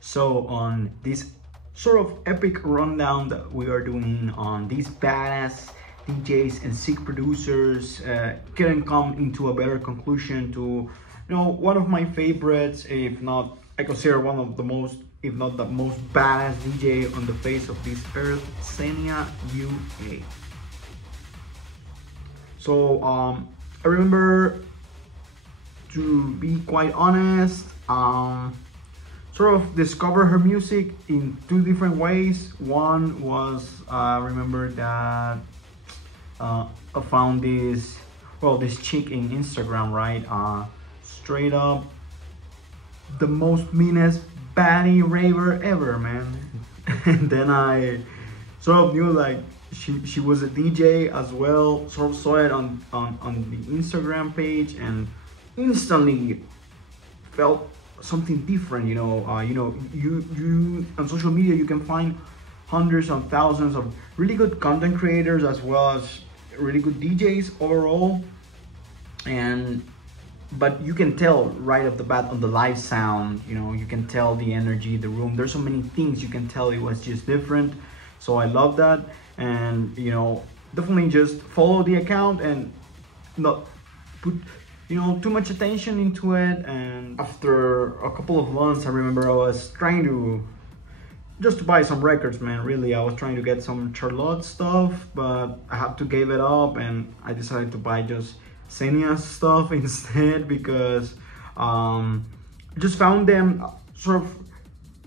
So on this sort of epic rundown that we are doing on these badass DJs and sick producers, couldn't come into a better conclusion to, one of my favorites, if not, I consider one of the most, if not the most badass DJ on the face of this earth, Xenia UA. So I remember, to be quite honest, sort of discover her music in two different ways. One was, I remember that I found this chick in Instagram, right? Straight up the most meanest baddy raver ever, man. And then I sort of knew like she was a DJ as well. Sort of saw it on the Instagram page and instantly felt something different. You on social media you can find hundreds of thousands of really good content creators as well as really good DJs overall, but you can tell right off the bat on the live sound, you can tell the energy, the room, there's so many things you can tell. It was just different, so I love that. And definitely just follow the account and not put too much attention into it. And after a couple of months, I remember I was trying to buy some records, man. Really, I was trying to get some Charlotte stuff, but I had to give it up, and I decided to buy just Xenia's stuff instead, because I just found them sort of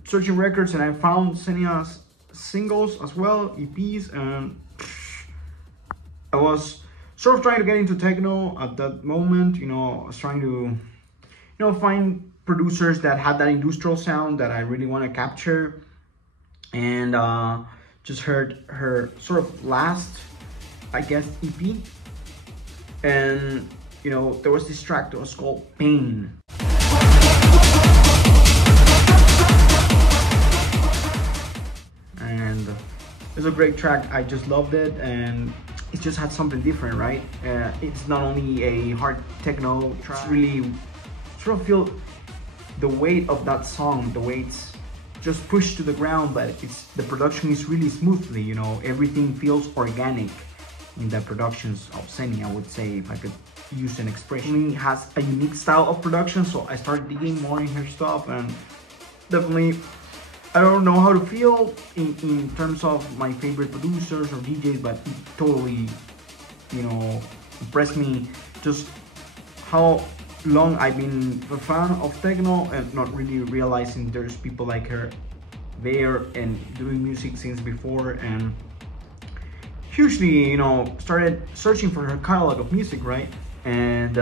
searching records, and I found Xenia's singles as well, EPs, and I was sort of trying to get into techno at that moment. I was trying to find producers that had that industrial sound that I really want to capture. And just heard her sort of last, I guess, EP, and there was this track that was called Pain. And it's a great track. I just loved it, and it just had something different, right? It's not only a hard techno track. It's really sort of feel the weight of that song, the way it's just pushed to the ground, but the production is really smoothly. Everything feels organic in the productions of Xenia, I would say, if I could use an expression. She has a unique style of production, so I started digging more in her stuff, and definitely I don't know how to feel in terms of my favorite producers or DJs, but it totally impressed me just how long I've been a fan of techno and not really realizing there's people like her there and doing music since before. And hugely started searching for her catalog of music, right? And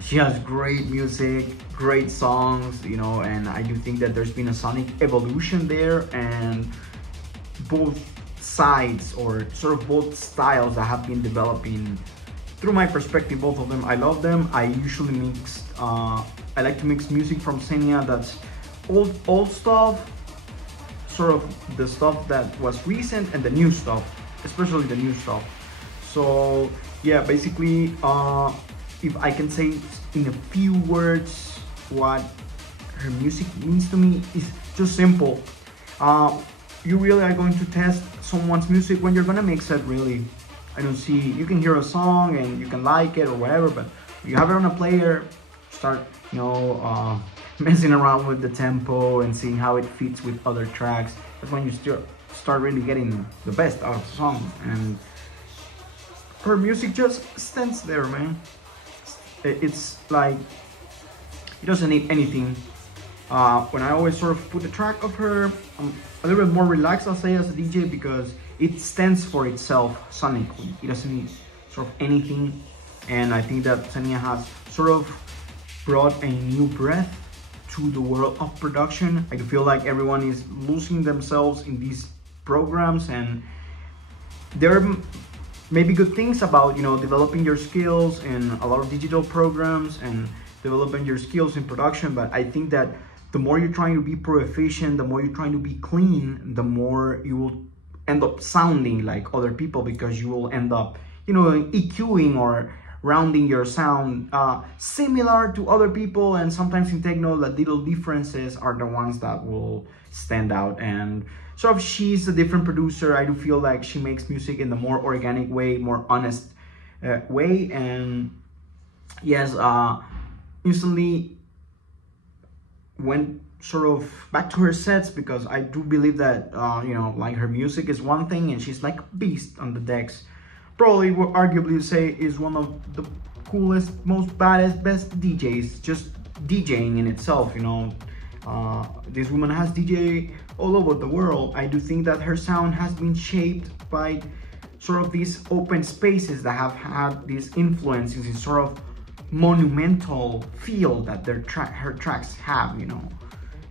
she has great music, great songs, and I do think that there's been a sonic evolution there, and both sides, or sort of both styles, that have been developing through my perspective. Both of them, I love them. I usually mix, I like to mix music from Xenia that's old stuff, sort of the stuff that was recent, and the new stuff, especially the new stuff. So yeah, basically, if I can say in a few words what her music means to me, is just simple. You really are going to test someone's music when you're gonna mix it, really. I don't see, you can hear a song and you can like it or whatever, but you have it on a player, start messing around with the tempo and seeing how it fits with other tracks. That's when you start really getting the best out of the song. And her music just stands there, man. It's like, it doesn't need anything. When I always sort of put a track of her, I'm a little bit more relaxed, I'll say, as a DJ, because it stands for itself sonically. It doesn't need sort of anything. And I think that Xenia has sort of brought a new breath to the world of production. I feel like everyone is losing themselves in these programs, and there may be good things about developing your skills in a lot of digital programs and developing your skills in production, but I think that the more you're trying to be pro-efficient, the more you're trying to be clean, the more you will end up sounding like other people, because you will end up EQing or rounding your sound similar to other people. And sometimes in techno, the little differences are the ones that will stand out. And sort of, she's a different producer. I do feel like she makes music in the more organic way, more honest way. And yes, instantly went sort of back to her sets, because I do believe that you know, like, her music is one thing and she's like a beast on the decks. Probably would arguably say is one of the coolest, most baddest, best DJs, just DJing in itself, you know. This woman has DJ all over the world. I do think that her sound has been shaped by sort of these open spaces that have had these influences in sort of monumental feel that her tracks have, you know.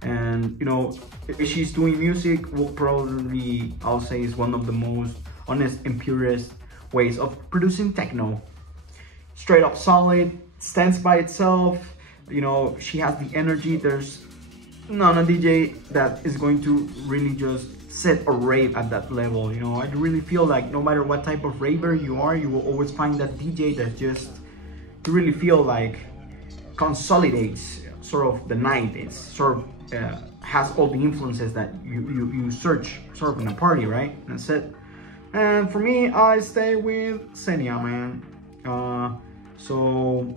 And you know, if she's doing music, will probably, I'll say, is one of the most honest and purest ways of producing techno. Straight up solid, stands by itself, you know. She has the energy. There's not a DJ that is going to really just set a rave at that level, you know. I really feel like no matter what type of raver you are, you will always find that DJ that just, you really feel like, consolidates sort of the night. It's sort of has all the influences that you search sort of in a party, right? That's it. And for me, I stay with Xenia, man. So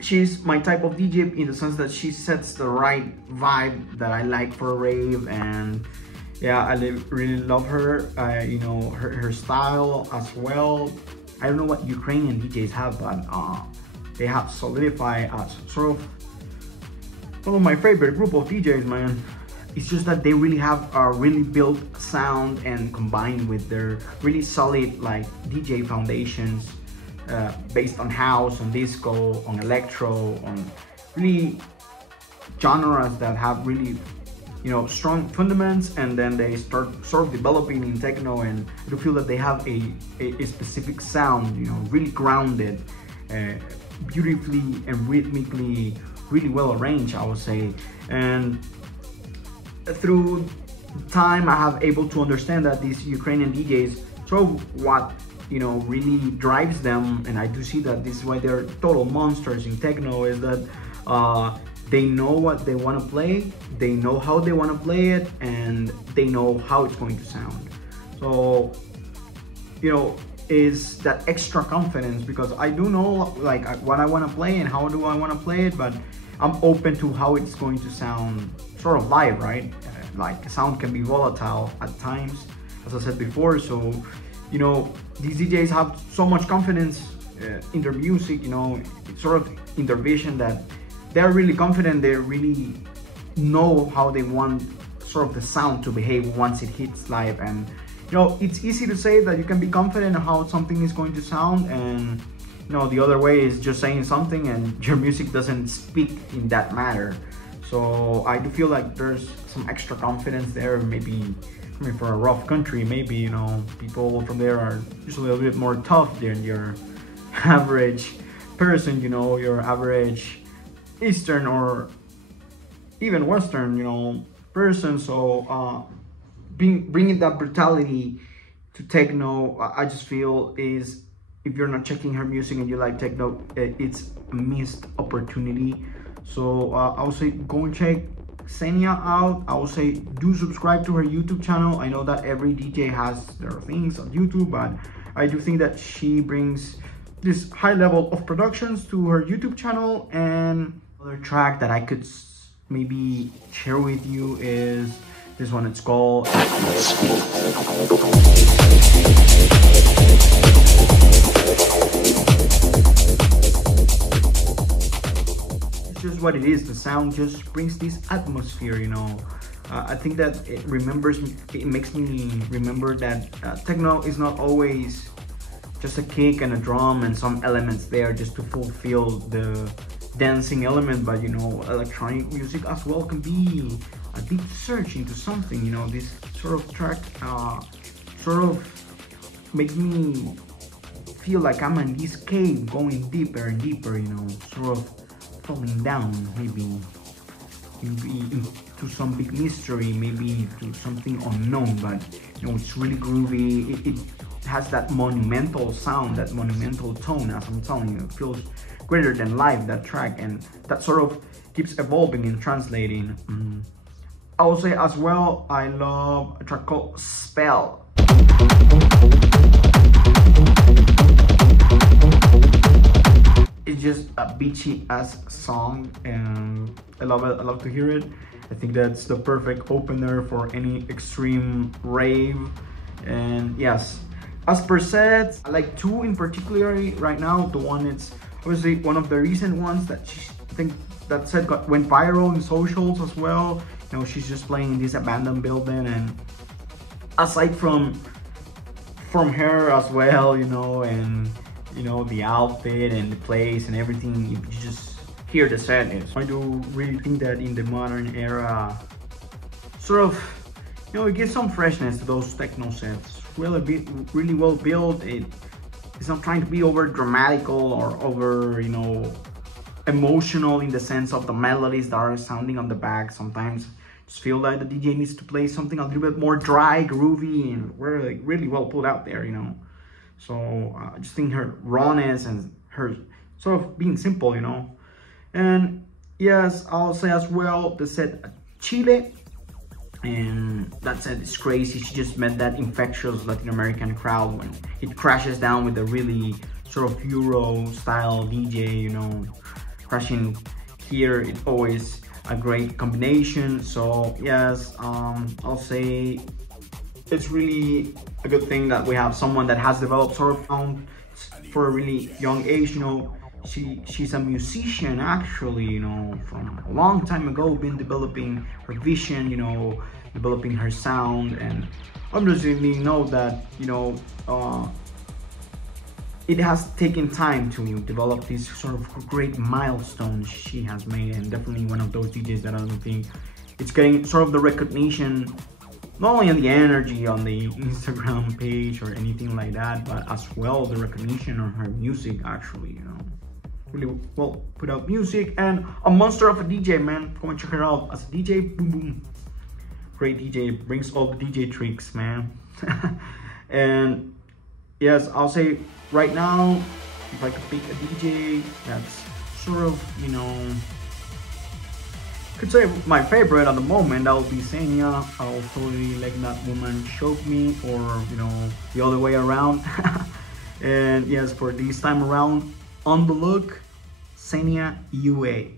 she's my type of DJ in the sense that she sets the right vibe that I like for a rave. And yeah, I really love her. You know, her style as well. I don't know what Ukrainian DJs have, but they have solidified as sort of one of my favorite group of DJs, man. It's just that they really have a really built sound, and combined with their really solid like DJ foundations based on house, on disco, on electro, on really genres that have really, you know, strong fundamentals, and then they start sort of developing in techno. And I feel that they have a specific sound, you know, really grounded, beautifully and rhythmically really well arranged, I would say. And through time, I have able to understand that these Ukrainian DJs, sort of what, you know, really drives them, and I do see that this is why they're total monsters in techno, is that they know what they want to play, they know how they want to play it, and they know how it's going to sound. So, you know, is that extra confidence, because I do know like what I want to play and how do I want to play it, but I'm open to how it's going to sound sort of live, right? Like, sound can be volatile at times, as I said before. So, you know, these DJs have so much confidence in their music, you know, sort of in their vision, that they're really confident. They really know how they want sort of the sound to behave once it hits live. And you know, it's easy to say that you can be confident in how something is going to sound, and you know, the other way is just saying something and your music doesn't speak in that matter. So I do feel like there's some extra confidence there. Maybe, I mean, for a rough country, maybe, you know, people from there are usually a little bit more tough than your average person, you know, your average Eastern or even Western, you know, person. So bringing that brutality to techno, I just feel is, if you're not checking her music and you like techno, it's a missed opportunity. So I would say go and check Xenia out. I would say do subscribe to her YouTube channel. I know that every DJ has their things on YouTube, but I do think that she brings this high level of productions to her YouTube channel. And another track that I could maybe share with you is this one. It's called just what it is. The sound just brings this atmosphere, you know. I think that it makes me remember that techno is not always just a kick and a drum and some elements there just to fulfill the dancing element, but you know, electronic music as well can be a deep search into something, you know. This sort of track sort of makes me feel like I'm in this cave going deeper and deeper, you know, sort of falling down, maybe into some big mystery, maybe to something unknown. But you know, it's really groovy. It has that monumental sound, that monumental tone, as I'm telling you. It feels greater than live, that track, and that sort of keeps evolving and translating. I will say as well, I love a track called Spell. It's just a beachy ass song, and I love it. I love to hear it. I think that's the perfect opener for any extreme rave. And yes, as per set, I like two in particular right now. The one it's obviously one of the recent ones that I think that set went viral in socials as well. You know, she's just playing in this abandoned building, and aside from her as well, you know, and you know, the outfit and the place and everything, you just hear the sadness. I do really think that in the modern era, sort of, you know, it gives some freshness to those techno sets. Really well built. It's not trying to be over dramatical or over, you know, emotional in the sense of the melodies that are sounding on the back. Sometimes I just feel like the DJ needs to play something a little bit more dry, groovy, and really well put out there, you know. So I just think her rawness and her sort of being simple, you know. And yes, I'll say as well, the set Chile, and that set is crazy. She just met that infectious Latin American crowd when it crashes down with a really sort of Euro style DJ, you know, crashing here. It's always a great combination. So yes, I'll say it's really a good thing that we have someone that has developed sort of sound for a really young age. You know, she's a musician actually, you know, from a long time ago, been developing her vision, you know, developing her sound. And obviously know that, you know, it has taken time to develop these sort of great milestones she has made, and definitely one of those DJs that I don't think it's getting sort of the recognition, not only on the energy on the Instagram page or anything like that, but as well the recognition on her music actually, you know. Really well put out music, and a monster of a DJ, man. Go and check her out as a DJ. Boom boom. Great DJ, brings all the DJ tricks, man. And yes, I'll say right now, if I could pick a DJ that's sort of, you know, could say my favorite at the moment, that would be Xenia. I'll totally let that woman choke me, or you know, the other way around. And yes, for this time around, on the look, Xenia UA.